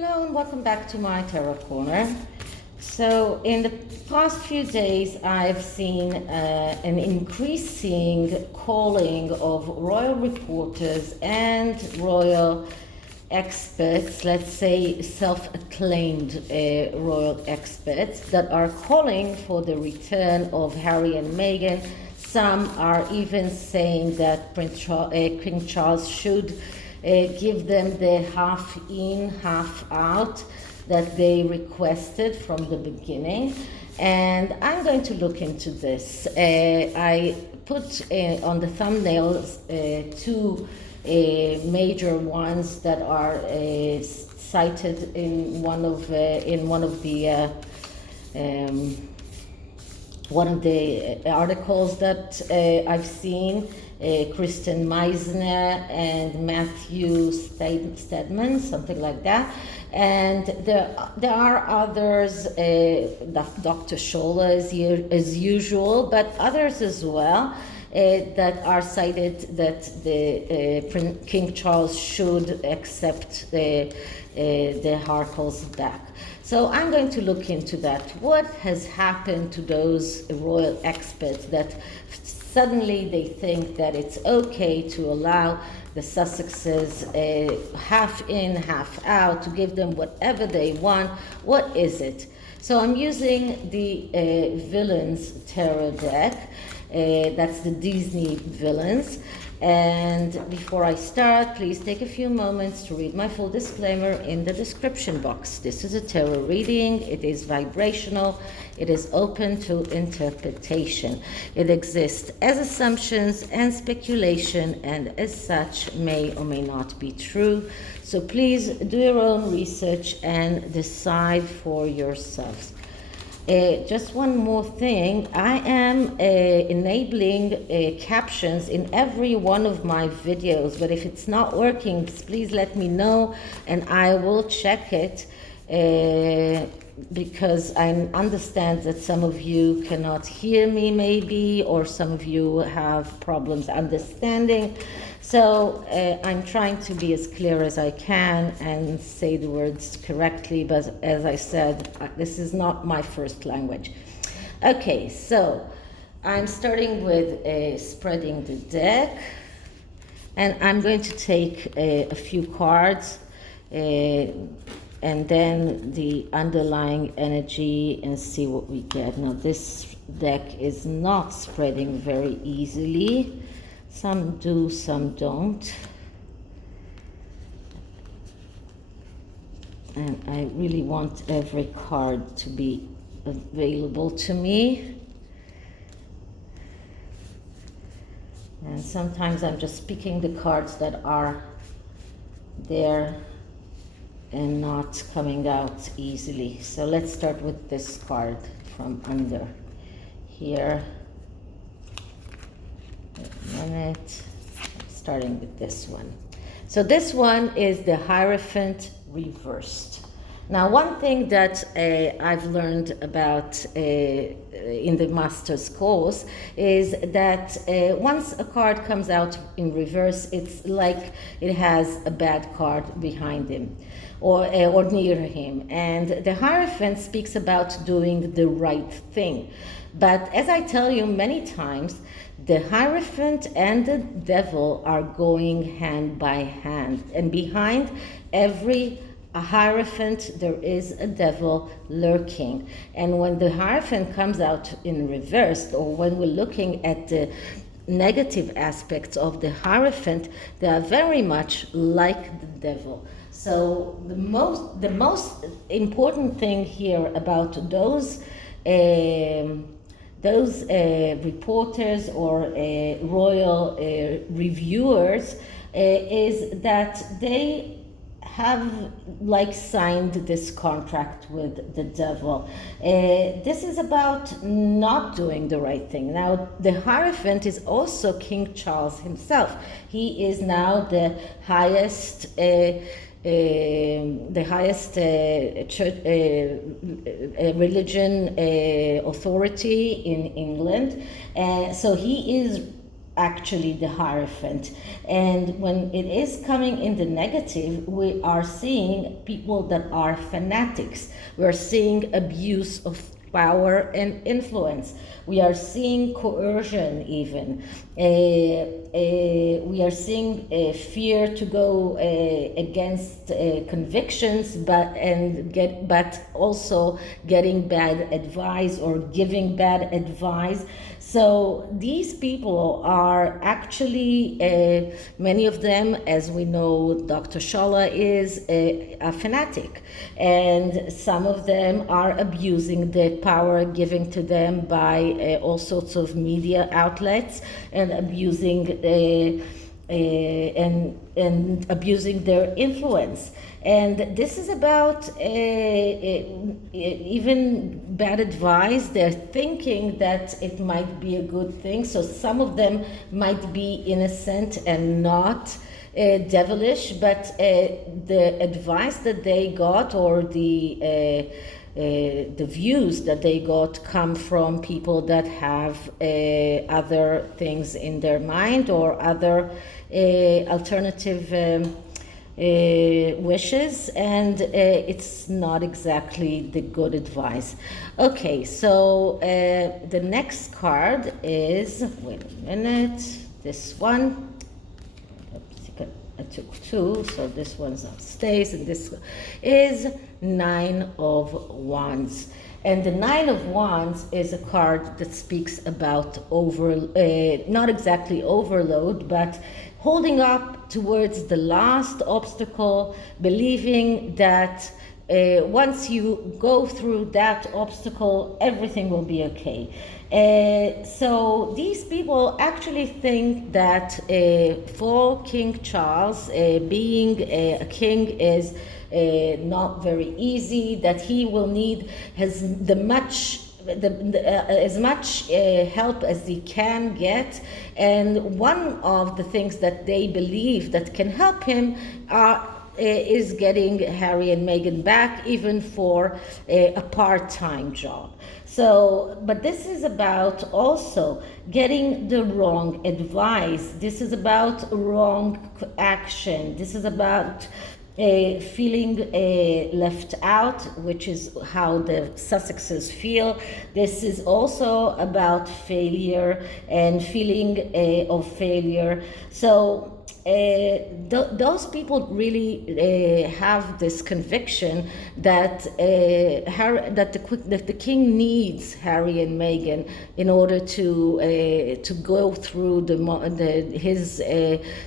Hello and welcome back to my Tarot Corner. So in the past few days I've seen an increasing calling of royal reporters and royal experts, let's say self-acclaimed royal experts, that are calling for the return of Harry and Meghan. Some are even saying that King Charles should give them the half in, half out that they requested from the beginning. And I'm going to look into this. I put on the thumbnails two major ones that are cited in one of the articles that I've seen. Kristen Meisner and Matthew Stedman, something like that. And there are others, Dr. Scholler as usual, but others as well that are cited that the King Charles should accept the harkles back. So I'm going to look into that. What has happened to those royal experts that suddenly they think that it's okay to allow the Sussexes half in, half out, to give them whatever they want? What is it? So I'm using the Villains Tarot deck. That's the Disney Villains. And before I start, please take a few moments to read my full disclaimer in the description box. This is a tarot reading. It is vibrational. It is open to interpretation. It exists as assumptions and speculation, and as such may or may not be true. So please do your own research and decide for yourselves. Just one more thing, I am enabling captions in every one of my videos, but if it's not working, please let me know and I will check it, because I understand that some of you cannot hear me maybe, or some of you have problems understanding. So I'm trying to be as clear as I can and say the words correctly, but as I said, this is not my first language. Okay, so I'm starting with spreading the deck, and I'm going to take a few cards and then the underlying energy and see what we get. Now this deck is not spreading very easily. Some do, some don't. And I really want every card to be available to me. And sometimes I'm just picking the cards that are there and not coming out easily. So let's start with this card from under here. A minute. Starting with this one. So this one is the Hierophant Reversed. Now, one thing that I've learned about in the master's course is that once a card comes out in reverse, it's like it has a bad card behind him or near him. And the Hierophant speaks about doing the right thing. But as I tell you many times, the Hierophant and the devil are going hand by hand. And behind every Hierophant, there is a devil lurking. And when the Hierophant comes out in reverse, or when we're looking at the negative aspects of the Hierophant, they are very much like the devil. So the most important thing here about those reporters or royal reviewers is that they have signed this contract with the devil. This is about not doing the right thing. Now, the Hierophant is also King Charles himself. He is now the highest church, religion authority in England. So he is actually the Hierophant. And when it is coming in the negative, we are seeing people that are fanatics. We're seeing abuse of power and influence. We are seeing coercion even. We are seeing fear to go against convictions, but also getting bad advice or giving bad advice. So these people are actually, many of them, as we know, Dr. Shala is a fanatic, and some of them are abusing the power given to them by all sorts of media outlets and abusing and abusing their influence. And this is about even bad advice. They're thinking that it might be a good thing. So some of them might be innocent and not devilish, but the advice that they got or the views that they got come from people that have other things in their mind or other alternative wishes, and it's not exactly the good advice. Okay, so the next card is, wait a minute, this one. I took two, so this one stays, and this is Nine of Wands. And the Nine of Wands is a card that speaks about not exactly overload, but holding up towards the last obstacle, believing that once you go through that obstacle, everything will be okay. So these people actually think that for King Charles, being a king is not very easy, that he will need as much help as he can get. And one of the things that they believe that can help him is getting Harry and Meghan back, even for a part-time job. So, but this is about also getting the wrong advice. This is about wrong action. This is about feeling left out, which is how the Sussexes feel. This is also about failure and feeling of failure. So those people really have this conviction that that the king needs Harry and Meghan in order to go through his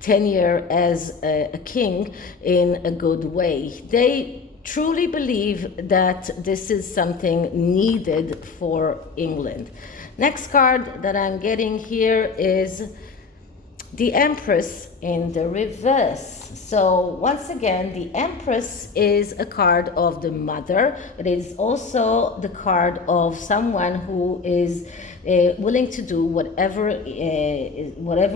tenure as a king in a good way. They truly believe that this is something needed for England. Next card that I'm getting here is the Empress in the reverse. So once again, the Empress is a card of the mother, but it is also the card of someone who is willing to do whatever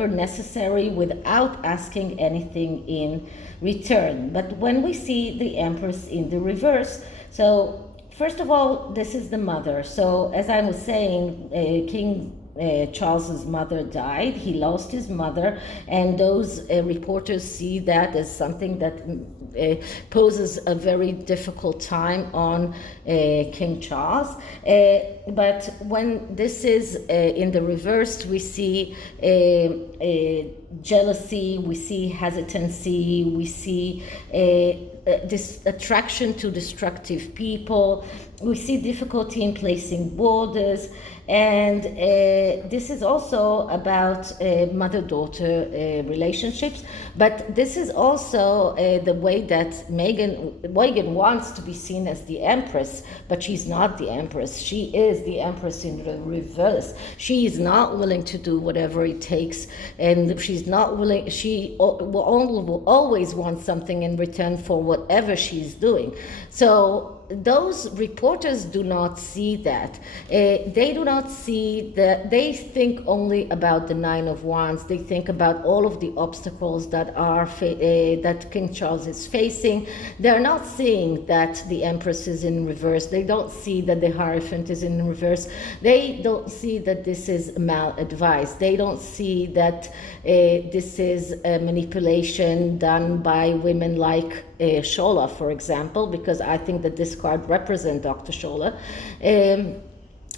necessary without asking anything in return. But when we see the Empress in the reverse, so first of all, this is the mother. So as I was saying, King Charles's mother died. He lost his mother, and those reporters see that as something that poses a very difficult time on King Charles. But when this is in the reverse, we see jealousy, we see hesitancy, we see this attraction to destructive people, we see difficulty in placing borders, and this is also about mother-daughter relationships. But this is also the way that Meghan wants to be seen as the Empress, but she's not the Empress. She is the Empress in the reverse. She is not willing to do whatever it takes, and she's not willing. She will always want something in return for whatever she's doing. So those reporters do not see that. They do not see that. They think only about the Nine of Wands. They think about all of the obstacles that that King Charles is facing. They're not seeing that the Empress is in reverse. They don't see that the Hierophant is in reverse. They don't see that this is mal-advised. They don't see that this is a manipulation done by women like Shola, for example, because I think that this card represents Dr. Shola.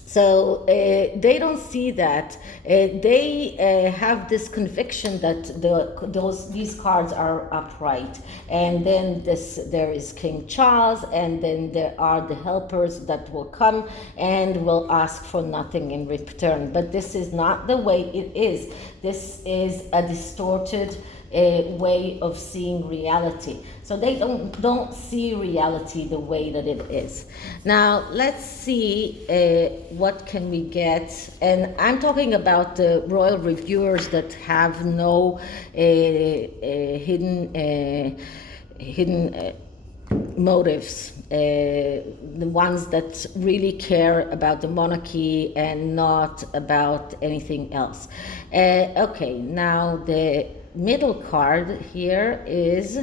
So they don't see that. They have this conviction that these cards are upright, and then there is King Charles, and then there are the helpers that will come and will ask for nothing in return. But this is not the way it is. This is a distorted way of seeing reality. So they don't see reality the way that it is. Now let's see what can we get. And I'm talking about the royal reviewers that have no hidden motives, the ones that really care about the monarchy and not about anything else. Okay, now the middle card here is,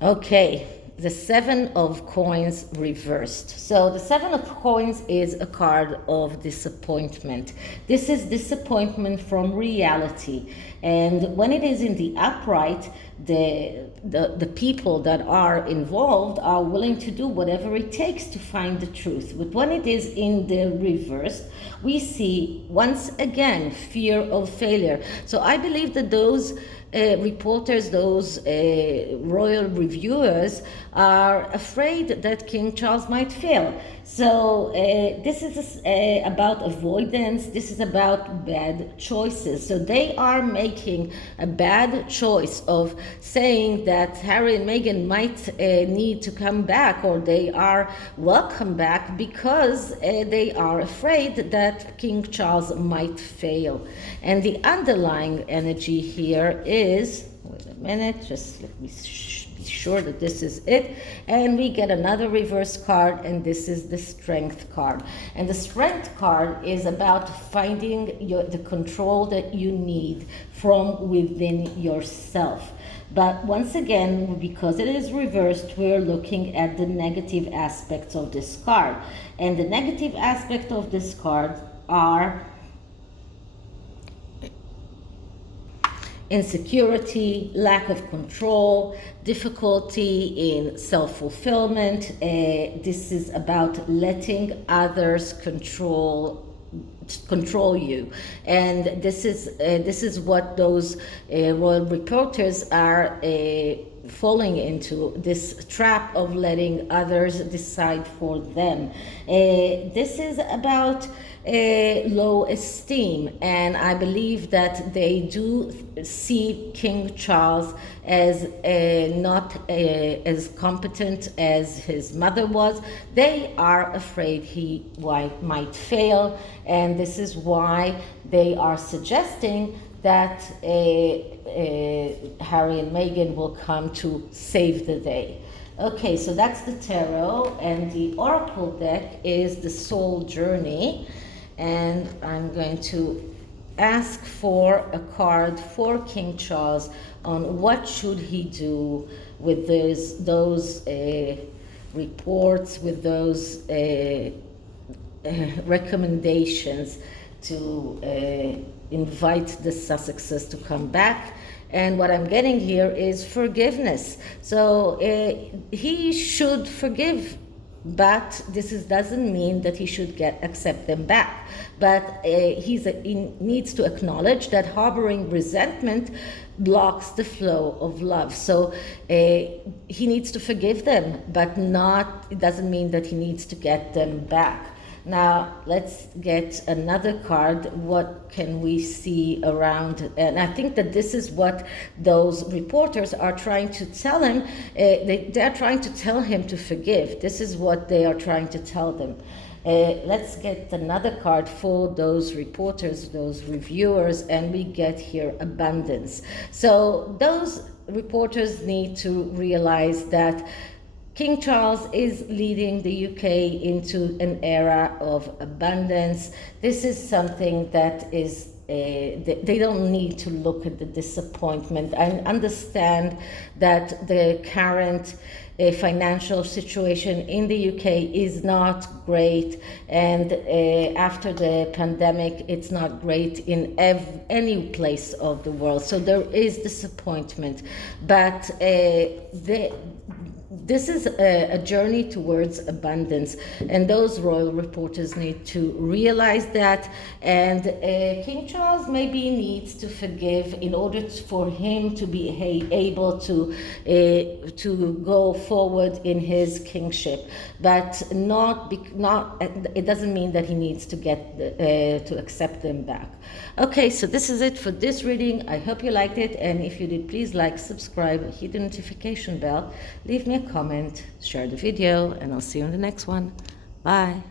okay, the Seven of Coins reversed. So the Seven of Coins is a card of disappointment. This is disappointment from reality. And when it is in the upright, the people that are involved are willing to do whatever it takes to find the truth. But when it is in the reverse, we see once again fear of failure. So I believe that those reporters, those royal reviewers are afraid that King Charles might fail. So this is about avoidance. This is about bad choices. So they are making a bad choice of saying that Harry and Meghan might need to come back, or they are welcome back, because they are afraid that King Charles might fail. And the underlying energy here is, wait a minute, just let me be sure that this is it. And we get another reverse card, and this is the Strength card. And the Strength card is about finding the control that you need from within yourself. But once again, because it is reversed, we're looking at the negative aspects of this card. And the negative aspects of this card are insecurity, lack of control, difficulty in self-fulfillment. This is about letting others control you, and this is what those royal reporters are falling into, this trap of letting others decide for them. This is about low esteem, and I believe that they do see King Charles as not as competent as his mother was. They are afraid he might fail, and this is why they are suggesting that Harry and Meghan will come to save the day. Okay, so that's the tarot, and the oracle deck is the soul journey. And I'm going to ask for a card for King Charles on what should he do with those reports, with those recommendations to invite the Sussexes to come back. And what I'm getting here is forgiveness. So he should forgive, but this doesn't mean that he should accept them back. But he needs to acknowledge that harboring resentment blocks the flow of love. So he needs to forgive them, but it doesn't mean that he needs to get them back. Now let's get another card. What can we see around? And I think that this is what those reporters are trying to tell him. They're trying to tell him to forgive. This is what they are trying to tell them. Let's get another card for those reporters, those reviewers, and we get here abundance. So those reporters need to realize that King Charles is leading the UK into an era of abundance. This is something that is, they don't need to look at the disappointment. I understand that the current financial situation in the UK is not great, and after the pandemic, it's not great in any place of the world. So there is disappointment, but this is a journey towards abundance, and those royal reporters need to realize that. And King Charles maybe needs to forgive in order for him to be able to go forward in his kingship, but not. It doesn't mean that he needs to get to accept them back. Okay, so this is it for this reading. I hope you liked it, and if you did, please like, subscribe, hit the notification bell, leave me a comment, share the video, and I'll see you in the next one. Bye.